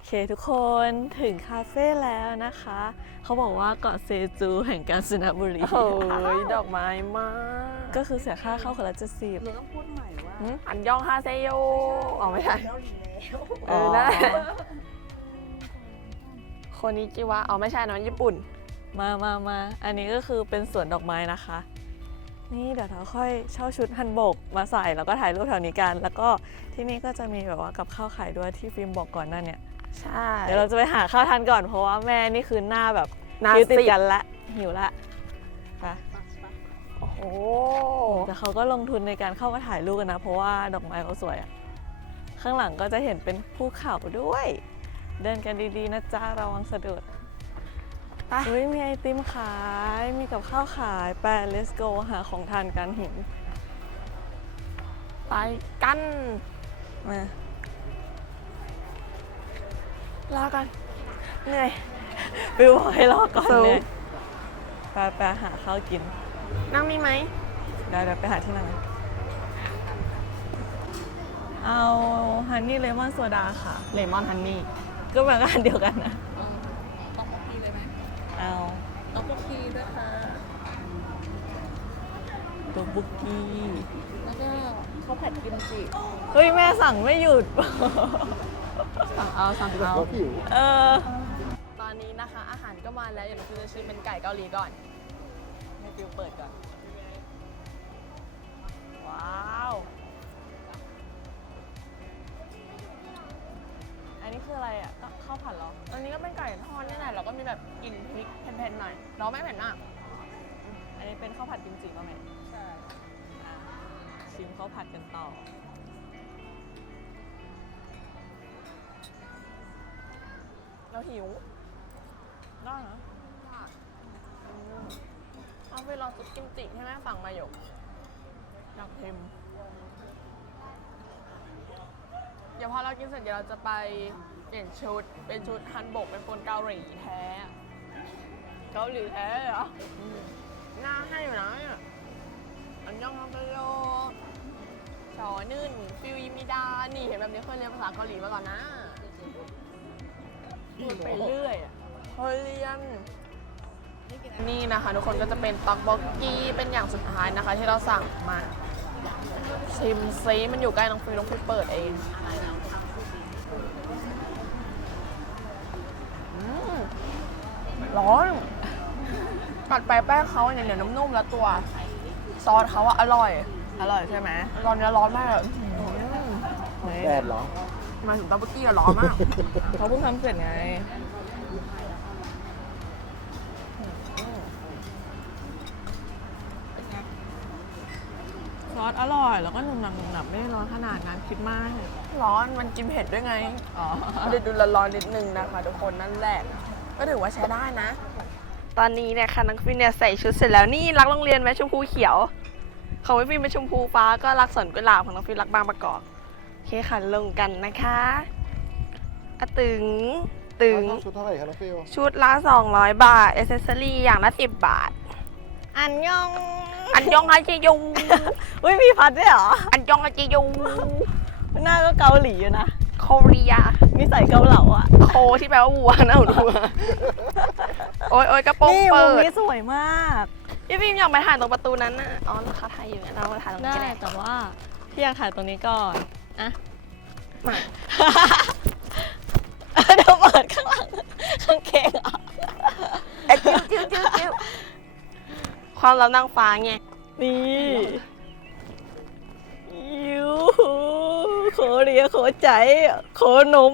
เคทุกคนถึงคาเฟ่แล้วนะคะเขาบอกว่าเกาะเซจูแห่งกาญจนบุรีโอ้ยดอกไม้มากก็คือเสียค่าเข้าคนละ70 เราต้องพูดใหม่ว่าอันยองฮาเซโยอ๋อไม่ใช่เกาหลีแล้วเออนะคนนี้จิวะอ๋อไม่ใช่นะญี่ปุ่นมาอันนี้ก็คือเป็นสวนดอกไม้นะคะ นี่เดี๋ยวเราค่อยเช่าชุดฮันบกมาใส่แล้วก็ถ่ายรูปแถวนี้กัน แล้วก็ที่นี่ก็จะมีแบบว่ากับข้าวขายด้วยที่ฟิล์มบอกก่อนหน้าเนี่ยใช่เดี๋ยวเราจะไปหาข้าวทานก่อนเพราะว่าแม่นี่คือหน้าแบบหน้าคิ้วติดซีดกันละหิวละไปโอ้โหแต่เขาก็ลงทุนในการเข้ามาถ่ายรูปกันนะ เพราะว่าดอกไม้เขาสวยอะข้างหลังก็จะเห็นเป็นภูเขาด้วย เดินกันดีๆนะจ๊ะระวังสะดุดไปอุ้ยมีไอติมขายมีกับข้าวขายไป let's go หาของทานกันหิวไปกันมาลากันเหนื่อยไปบอกให้รอก่อนสู้เนี่ยไปหาข้าวกินนั่งนี่ไหมเดี๋ยวไปหาที่นั่งกันเอาฮันนี่เลมอนโซดาค่ะเลมอนฮันนี่ก็เหมือนกันเดียวกันนะต้องพกคีเลยไหมเอาต้องพกคีด้วยค่ะตัวบุกกี้แล้วก็ข้าวผัดกิมจิเฮ้ยแม่สั่งไม่หยุดสั่งเอาเออตอนนี้นะคะ อาหารก็มาแล้วเดี๋ยวเราจะชิมเป็นไก่เกาหลีก่อนให้ฟิวเปิดก่อน ว้าว อันนี้คืออะไรอ่ะก็ข้าวผัดเหรออันนี้ก็เป็นไก่ทอดนี่แหละแล้วก็มีแบบกลิ่นพริกเผ็ดๆหน่อยเราไม่เผ็ดมากอันนี้เป็นข้าวผัดกิมจิป่ะแม่ใช่อ่ะชิมข้าวผัดกันต่อเราหิวได้นะเอาไปลองซุปกิมจิที่แม่สั่งมาอยู่อยากชิมเดี๋ยวพอเรากินเสร็จเดี๋ยวเราจะไปเปลี่ยนชุดเป็นชุดฮันบกเป็นคนเกาหลีแท้เกาหลีแท้เหรอหน้าให้อยู่นะเนี่ยอันยองฮาเบโลชอนื่นฟิวยิมิดา นี่เห็นแบบนี้เคยเรียนภาษาเกาหลีมาก่อนนะพูดไปเรื่อยอ่ะเคยเรียน นี่นะคะทุกคนก็จะเป็นต็อกบ็อกกี้เป็นอย่างสุดท้ายนะคะ ที่เราสั่งมาชิมซีมันอยู่ใกล้น้องฟิวน้องฟิวเปิดเองร้อนกัดไปแป้งเขาเนี่ยเหนียวนุ่มๆแล้วตัวซอสเขาอะอร่อยอร่อยใช่ไหมตอนนี้ร้อนมากเลยแดดเหรอมาถึงต็อกบ็อกกี้อะร้อนมากเขาเพิ่งทำเสร็จไง ซอสอร่อย แล้วก็หนุบๆไม่ได้ร้อนขนาดนั้นคิดมากร้อนมันกินเผ็ดด้วยไงอ๋อเดี๋ยวดูร้อนๆนิดนึงนะคะทุกคนนั่นแหละ ก็ถือว่าใช้ได้นะ ตอนนี้เนี่ยค่ะน้องฟินเนี่ยใส่ชุดเสร็จแล้วนี่รักโรงเรียนไหมชมพูเขียว ของพี่ฟินเป็นชมพูฟ้าก็รักสวนกุหลาบของน้องฟินรักบางประกอบโอเคค่ะลงกันนะคะอะตึงชุดเท่าไหร่ครับน้องฟิวชุดละ200 บาทเอเซสซอรี่อย่างละ10 บาทอันยองอันยองฮาจิยูอุ้ยมีพัดด้วยเหรออันยองฮาจิยูหน้าก็เกาหลีอยู่นะโคเรียมีใส่เกาเหลาอ่ะโคที่แปลว่าวัวนะหัวโอ้ยกระโปรงนี่มุเปิมดนี้สวยมากพี่ฟิล์มอยากไปถ่ายตรงประตูนั้นน่ะ อ๋อเขาถ่ายอยู่งั้นเรามาถ่ายตรงนี้ได้ก็ได้แต่ว่าพี่อยากถ่ายตรงนี้ก่อนอะมาเดี๋ยวเปิดข้างหลังข้างเกงออกจิ้วความเรานางฟ้าไงนี่ยูหูโคเรียโคใจโคนม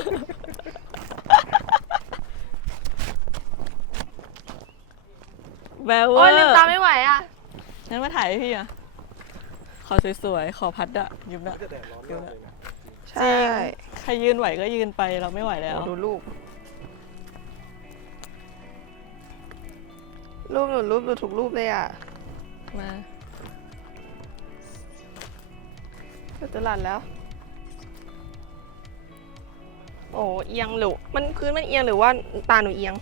แววเวโอ้อยลืมตาร์ไม่ไหวอ่ะงั้นมาถ่ายให้พี่อ่ะ ขอสวยๆ ขอพัดอะยืมอะจะแดดร้อนมากเลยนะใช่ใครยืนไหวก็ยืนไปเราไม่ไหวแล้วดูรูปหนูดูถูกรูปเลยอ่ะมาจะหลัดแล้ว โอ้เอียงหรือมันพื้นมันเอียงหรือว่าตาหนูเอียง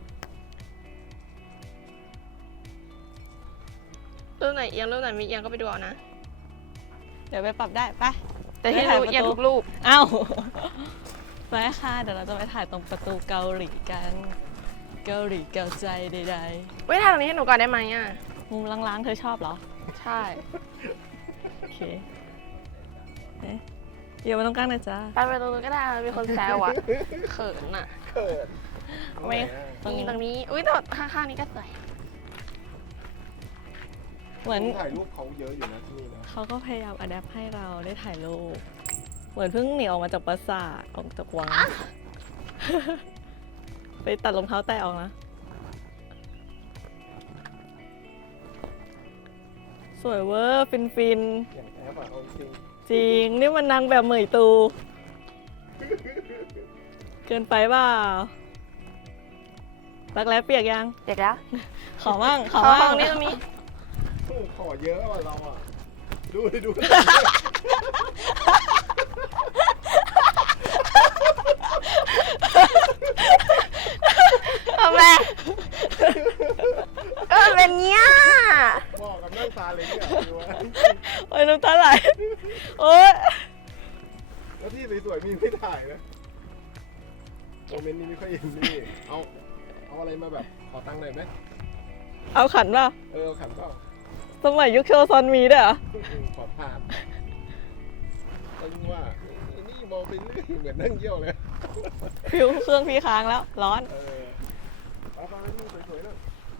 รูปไหนเอียงรูปไหนไม่เอียงก็ไปดูเอานะเดี๋ยวไปปรับได้ไปแต่ที่หนูเอียงทุกรูปเอ้าไปไปค่ะ เดี๋ยวเราจะไปถ่ายตรงประตูเกาหลีกัน เกาหลีเกาใจใดเว้ยถ่ายตรงนี้ให้หนูก่อนได้ไหมอ่ะๆ มุมล้างๆ เธอชอบเหรอใช่โอเคเอ๊ะเดี๋ยวมาตรงกลางหนะจ๊ะไปตรงนู้นก็ได้มีคนแซวอ่ะ เขินอ่ะเขินไม่ตรงนี้ อุ้ยแต่ข้างๆนี้ก็สวยเหมือนถ่ายรูปเขาเยอะอยู่นะที่นี่นะเขาก็พยายามอัดแอปให้เราได้ถ่ายรูป เหมือนเพิ่งหนีออกมาจากปราสาทออกจากวัง ไปตัดรองเท้าแตะออกนะ สวยเวอร์ฟินฟินอย่างแอปอะเอาจริงๆจริง นี่มันนางแบบเหมยตู เกินไปเปล่ารักแร้เปียกยังเด็กแล้วขอมั่งขอเข้าห้มั่องงนี้ตรงนี้ขอเยอะว่ะเราอ่ะ ดูดิดูดิทำไมเป็นเนี้ยบอกกับนั่งตาเลยเนี่ยดูว่าโอ้ยน้ำตาไหล โอ๊ยแล้วที่สวยๆมีไม่ถ่ายนะโมเมนต์นี้ไม่ค่อยเห็นนี่ เอาอะไรมาแบบ ขอตังค์หน่อยไหมเอาขันป่ะเอาขันเปล่าสมัยยุคโชซอนมีด้วยเหรอขอทานตึงว่านี่มองไปเรื่อยเหมือนนั่งเยี่ยวเลยฟิวเครื่องพี่ค้างแล้ว ร้อนเอาไปรูปสวยๆเลยไป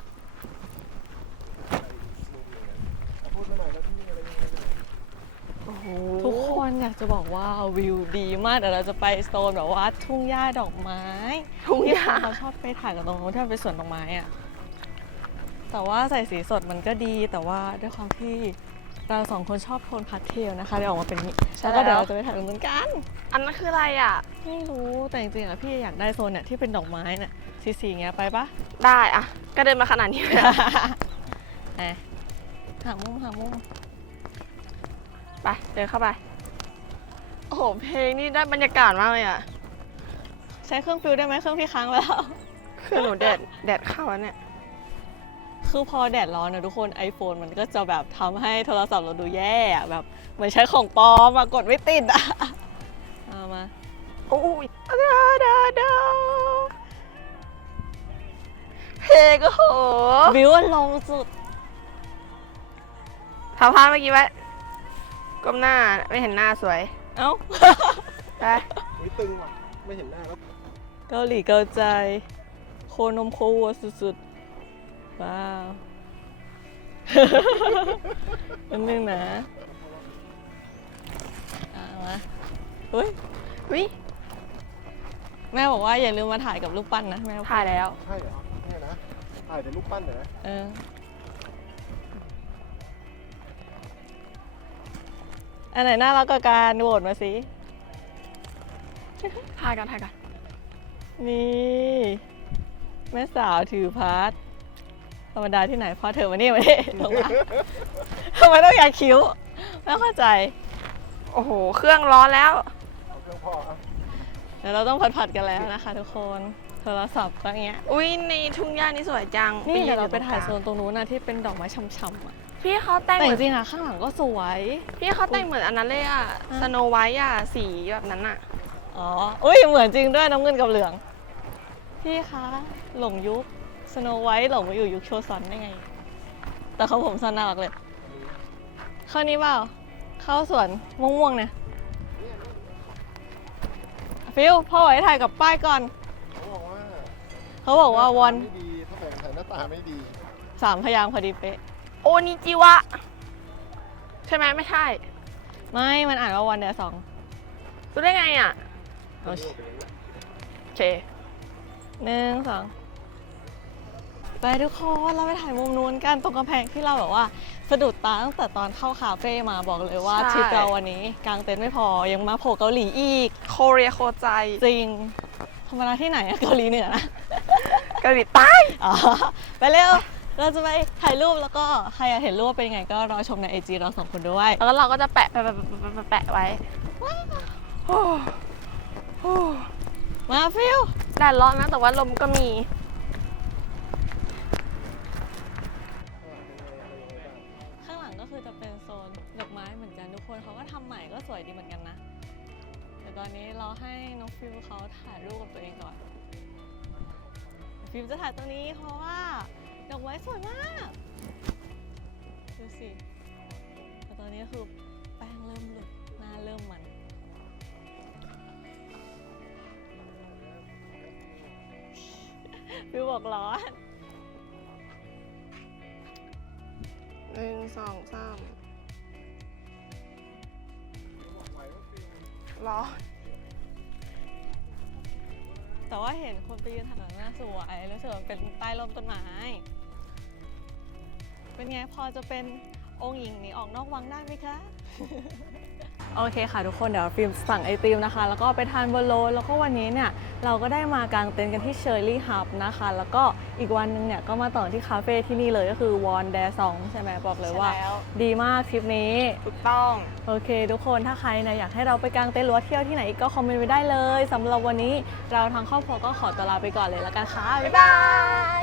พูดมาหน่อยแล้วที่นี่อะไรยังไงทุกคนอยากจะบอกว่าวิวดีมาก เดี๋ยวเราจะไปโซนแบบว่าทุ่งหญ้าดอกไม้ทุ่งหญ้าเขาชอบไปถ่ายกันตรงนู้นที่มันเป็นสวนดอกไม้อะแต่ว่าใส่สีสดมันก็ดี แต่ว่าด้วยความที่เราสองคนชอบโทนพาสเทลนะคะเดี๋ยวออกมาเป็นอย่างนี้แล้วก็เดี๋ยวเราจะไปถ่ายตรงนู้นกันอันนั้นคืออะไรอ่ะไม่รู้แต่จริงๆอะพี่อยากได้โซนเนี่ยที่เป็นดอกไม้เนี่ยสีๆเงี้ยไปปะได้อ่ะ ก็เดินมาขนาดนี้เลยอ่ะหามุมหามุมไป เดินเข้าไป โอ้โห เพลงนี่ได้บรรยากาศมากเลยอ่ะใช้เครื่องฟิลได้ไหมเครื่องพี่ค้างแล้วคือหนูแดดเข้าแล้วเนี่ยคือพอแดดร้อนนะทุกคน iPhone มันก็จะแบบทำให้โทรศัพท์เราดูแย่อะแบบเหมือนใช้ของปลอมอะกดไม่ติดอะเอามาโอ้ยดาเพลงก็โหวิวลงสุดทำพลาดเมื่อกี้ไว้ก้มหน้าไม่เห็นหน้าสวยเอ้าไปอุ๊ยตึงว่ะ ไม่เห็นหน้าแล้วเกาหลีเกาใจ โคนมโควัวสุดๆ ว้าวอันนึงนะเอามาอุ้ยวิแม่บอกว่าอย่าลืมมาถ่ายกับรูปปั้นนะแม่บอกถ่ายแล้วใช่เหรอเนี่ยนะ ถ่ายแต่รูปปั้นเหรอเอออันไหนน่ารักกว่ากันโหวตมาสิถ่ายกันนี่แม่สาวถือพัดธรรมดาที่ไหนพอเธอมานี่มานี่ลงมาทำไมต้องอยากคิ้วไม่เข้าใจโอ้โห เครื่องร้อนแล้วเอาเครื่องพ่ออ่ะเดี๋ยวเราต้องผัดๆกันแล้วนะคะทุกคนโทรศัพท์ก็อย่างเงี้ยอุ้ยในทุ่งหญ้านี่สวยจังนี่เดี๋ยวเราไปนถ่ายโซนตรงนู้นนะที่เป็นดอกไม้ช่ำๆอ่ะพี่เขาแต่งแต่เหจมือนริงๆอ่ะข้างหลังก็สวยพี่เขาแต่งเหมือนอันนั้นเลยอ่ะ สโนไวท์อ่ะ สีแบบนั้นอ่ะอ๋ออุ้ยเหมือนจริงด้วยน้ำเงินกับเหลืองพี่คะหลงยุคสโนไวท์หลงไปอยู่ยุคโชซอนได้ไง แต่เขาผมสั้นน่ารักเลยเข้านี้เปล่าเข้าสวนม่วงๆเนี่ยฟิลพ่อไว้ถ่ายกับป้ายก่อนเขาบอกว่าวันไม่ดี ถ้าแบ่งถ่ายหน้าตาไม่ดี 3 พยางค์พอดีเป๊ะโอนิจิวะ ใช่ไหมไม่ใช่ไม่มันอ่านว่าวันเดียวสองรู้ได้ไงอ่ะเอาโอเค 1 2ไปทุกคนเราไปถ่ายมุมนู้นกันตรงกำแพงที่เราแบบว่าสะดุดตาตั้งแต่ตอนเข้าคาเฟ่มาบอกเลยว่าใช่ทริปเราวันนี้กางเต็นท์ไม่พอยังมาโผล่เกาหลีอีกโคเรียโคใจจริงธรรมดาที่ไหนอะเกาหลีเหนือนะเกาหลีใต้อ๋อไปเร็วเราจะไปถ่ายรูปแล้วก็ใครอยากเห็นรูปว่าเป็นยังไงก็รอชมใน IG เรา2 คนด้วยแล้วก็เราก็จะแปะไว้โอ้โหมาฟิลแดดร้อนนะแต่ว่าลมก็มีข้างหลังก็คือจะเป็นโซนดอกไม้เหมือนกันทุกคนเขาก็ทำใหม่ก็สวยดีเหมือนกันนะแต่ตอนนี้เราให้น้องฟิวเขาถ่ายรูปกับตัวเองก่อน ฟิวจะถ่ายตัวนี้เพราะว่าดอกไม้สวยมากดูสิแต่ตอนนี้คือแป้งเริ่มหลุดหน้าเริ่มมันฟิวบอกร้อน 1 2 3รอแต่ว่าเห็นคนไปยืนถ่ายหน้าสวยรู้สึกว่าเป็นใต้ร่มต้นไม้ เป็นไงพอจะเป็นองค์หญิงหนีออกนอกวังได้ไหมคะ โอเคค่ะทุกคนเดี๋ยวฟิล์มสั่งไอติมนะคะ แล้วก็ไปทานบนรถแล้วก็วันนี้เนี่ยเราก็ได้มากางเต็นท์กันที่เชอร์รี่ฮับนะคะ แล้วก็อีกวันนึงเนี่ยก็มาต่อที่คาเฟ่ที่นี่เลยก็คือวอนแดซองใช่ไหมบอกเลยว่าใช่แล้วดีมากทริปนี้ถูกต้องโอเคทุกคนถ้าใครนะอยากให้เราไปกางเต็นท์หรือว่าเที่ยวที่ไหนอีกก็คอมเมนต์ไว้ได้เลยสำหรับวันนี้เราทั้งครอบครัวก็ขอตัวลาไปก่อนเลยแล้วกันค่ะบ๊ายบาย